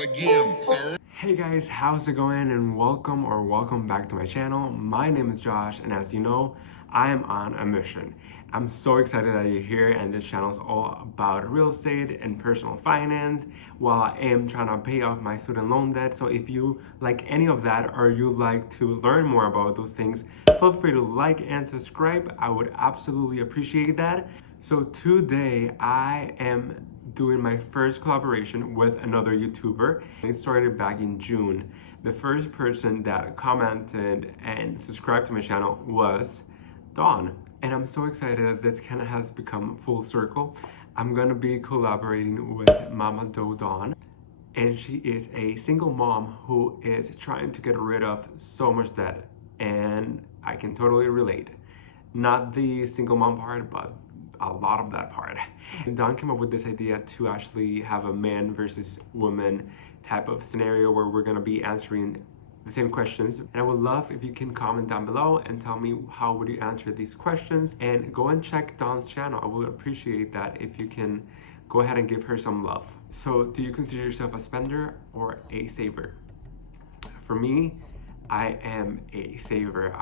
start again. Hey guys, how's it going, and welcome back to my channel. My name is Josh, and as you know, I am on a mission. I'm so excited that you're here, and this channel is all about real estate and personal finance while I am trying to pay off my student loan debt. So if you like any of that, or you like to learn more about those things, feel free to like and subscribe. I would absolutely appreciate that. So today I am doing my first collaboration with another YouTuber. It started back in June. The first person that commented and subscribed to my channel was Dawn. And I'm so excited that this kind of has become full circle. I'm gonna be collaborating with Mama Doe Dawn. And she is a single mom who is trying to get rid of so much debt. And I can totally relate. Not the single mom part, but a lot of that part. And Don came up with this idea to actually have a man versus woman type of scenario where we're gonna be answering the same questions. And I would love if you can comment down below and tell me how would you answer these questions, and go and check Dawn's channel. I would appreciate that if you can go ahead and give her some love. So do you consider yourself a spender or a saver? For me, I am a saver.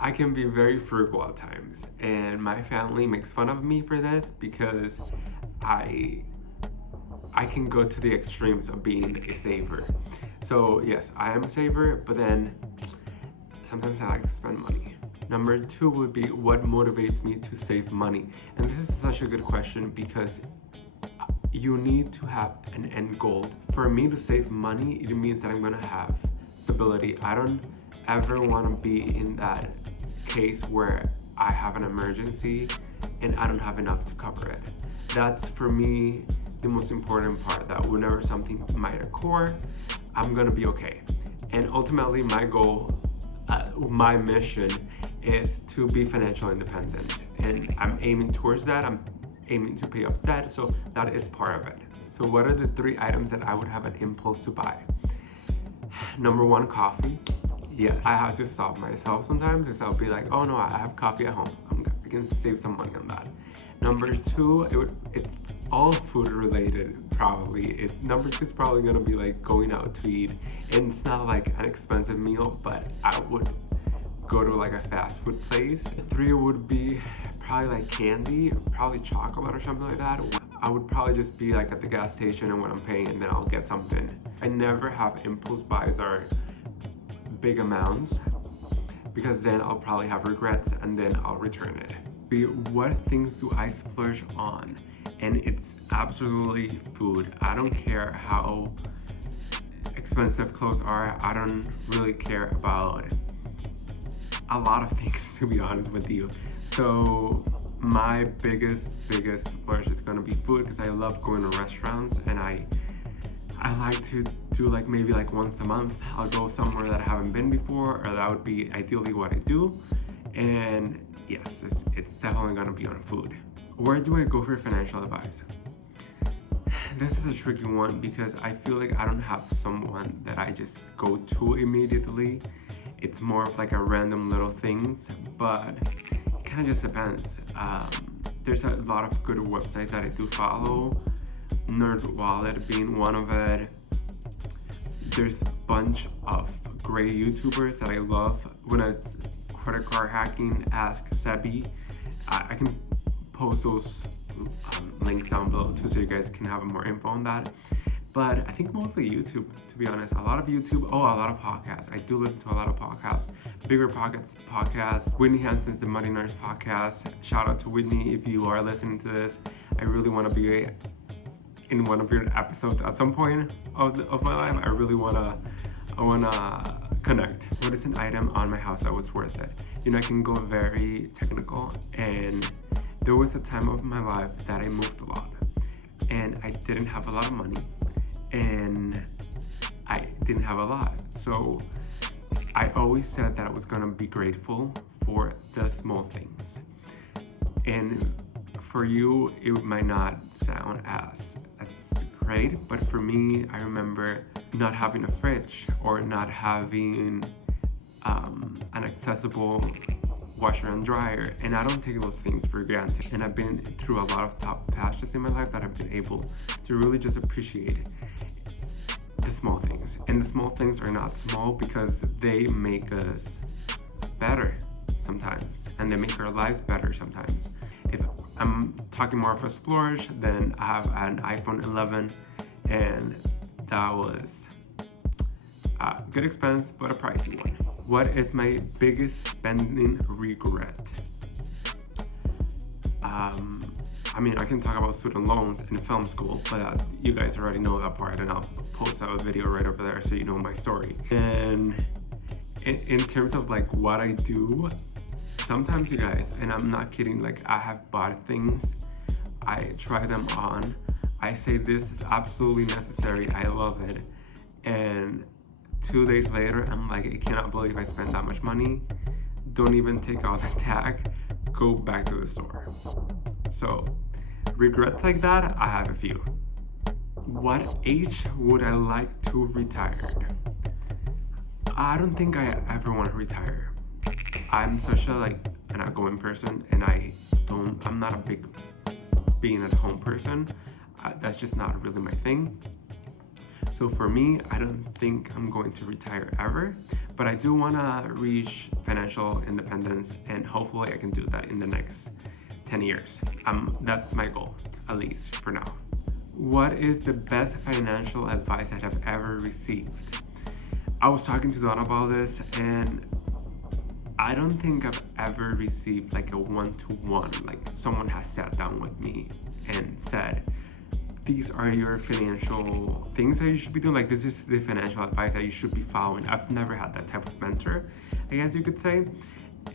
I can be very frugal at times, and my family makes fun of me for this because I can go to the extremes of being a saver. So yes, I am a saver, but then sometimes I like to spend money. Number two would be, what motivates me to save money? And this is such a good question because you need to have an end goal. For me to save money, it means that I'm gonna have stability. I don't ever want to be in that case where I have an emergency and I don't have enough to cover it. That's for me the most important part, that whenever something might occur, I'm gonna be okay. And ultimately my goal, my mission is to be financially independent, and I'm aiming towards that. I'm aiming to pay off debt, so that is part of it. So what are the 3 items that I would have an impulse to buy? Number 1, coffee. Yes, I have to stop myself sometimes because I'll be like, oh no, I have coffee at home. I can save some money on that. Number 2, it's all food related probably. Number 2 is probably gonna be like going out to eat. And it's not like an expensive meal, but I would go to like a fast food place. 3 would be probably like candy, probably chocolate or something like that. I would probably just be like at the gas station, and when I'm paying, and then I'll get something. I never have impulse buys or big amounts, because then I'll probably have regrets and then I'll return it. What things do I splurge on? And it's absolutely food. I don't care how expensive clothes are. I don't really care about a lot of things, to be honest with you. So my biggest splurge is gonna be food, because I love going to restaurants, and I like to do like maybe like once a month I'll go somewhere that I haven't been before, or that would be ideally what I do. And yes, it's definitely gonna be on food. Where do I go for financial advice? This is a tricky one because I feel like I don't have someone that I just go to immediately. It's more of like a random little things, but it kind of just depends. There's a lot of good websites that I do follow, Nerd Wallet being one of it. There's a bunch of great YouTubers that I love. When it's credit card hacking, Ask Sebi. I can post those links down below too, so you guys can have more info on that. But I think mostly YouTube, to be honest. A lot of YouTube, a lot of podcasts. I do listen to a lot of podcasts. Bigger Pockets podcast, Whitney Hanson's The Money Nerds podcast. Shout out to Whitney if you are listening to this. I really want to be in one of your episodes at some point of my life. I wanna connect. What is an item on my house that was worth it? You know, I can go very technical, and there was a time of my life that I moved a lot, and I didn't have a lot of money, and I didn't have a lot. So I always said that I was gonna be grateful for the small things. And for you, it might not sound as great, but for me, I remember not having a fridge, or not having an accessible washer and dryer, and I don't take those things for granted. And I've been through a lot of tough patches in my life that I've been able to really just appreciate the small things. And the small things are not small because they make us better sometimes, and they make our lives better sometimes. If I'm talking more of a splurge, then I have an iPhone 11, and that was a good expense, but a pricey one. What is my biggest spending regret? I mean, I can talk about student loans in film school, but you guys already know that part, and I'll post a video right over there so you know my story. And in terms of like what I do, sometimes, you guys, and I'm not kidding, like I have bought things, I try them on, I say this is absolutely necessary, I love it, and 2 days later I'm like, I cannot believe I spent that much money. Don't even take out the tag, go back to the store. So regrets like that, I have a few. What age would I like to retire? I don't think I ever want to retire. I'm such a an outgoing person, and I'm not a big being at home person. That's just not really my thing. So for me, I don't think I'm going to retire ever, but I do want to reach financial independence, and hopefully I can do that in the next 10 years. That's my goal, at least for now. What is the best financial advice I have ever received? I was talking to Dawn about this, and I don't think I've ever received like a one-to-one, like someone has sat down with me and said, these are your financial things that you should be doing, like this is the financial advice that you should be following. I've never had that type of mentor, I guess you could say.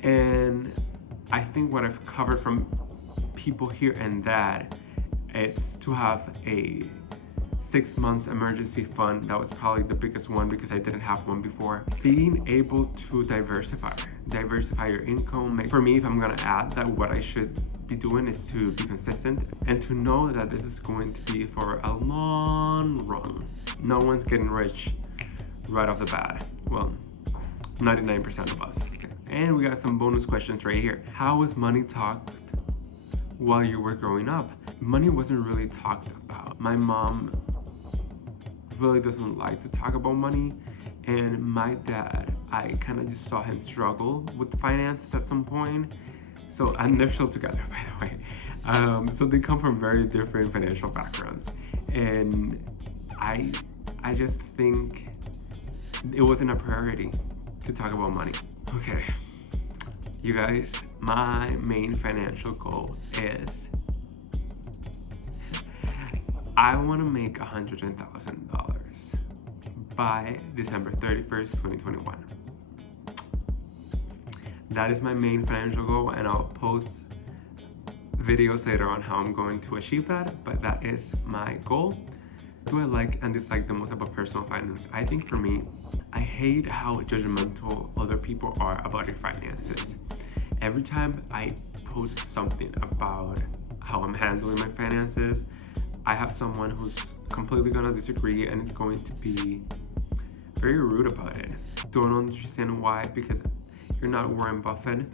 And I think what I've covered from people here and that, it's to have a 6 months emergency fund. That was probably the biggest one because I didn't have one before. Being able to diversify your income. For me, if I'm gonna add that, what I should be doing is to be consistent and to know that this is going to be for a long run. No one's getting rich right off the bat. Well, 99% of us. And we got some bonus questions right here. How was money talked while you were growing up? Money wasn't really talked about. My mom really doesn't like to talk about money, and my dad, I kind of just saw him struggle with finance at some point. So, and they're still together, by the way. So they come from very different financial backgrounds, and I just think it wasn't a priority to talk about money. Okay, you guys, my main financial goal is I want to make $100,000 by December 31st, 2021. That is my main financial goal, and I'll post videos later on how I'm going to achieve that, but that is my goal. Do I like and dislike the most about personal finance? I think for me, I hate how judgmental other people are about your finances. Every time I post something about how I'm handling my finances, I have someone who's completely gonna disagree, and it's going to be very rude about it. Don't understand why, because you're not Warren Buffett,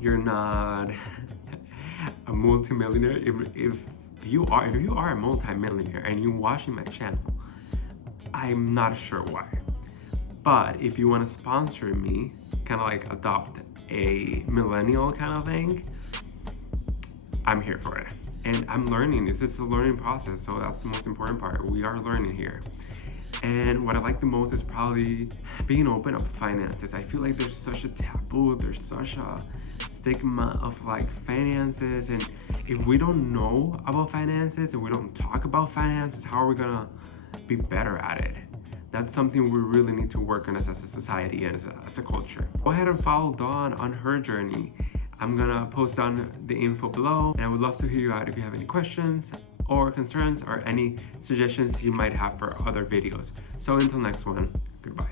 you're not a multimillionaire. If you are a multimillionaire and you're watching my channel, I'm not sure why. But if you want to sponsor me, kind of like adopt a millennial kind of thing, I'm here for it. And I'm learning. This is a learning process, so that's the most important part. We are learning here. And what I like the most is probably being open about finances. I feel like there's such a taboo, there's such a stigma of like finances, and if we don't know about finances and we don't talk about finances, how are we gonna be better at it? That's something we really need to work on as a society and as a culture. Go ahead and follow Dawn on her journey. I'm gonna post down the info below, and I would love to hear you out if you have any questions or concerns or any suggestions you might have for other videos. So until next one, goodbye.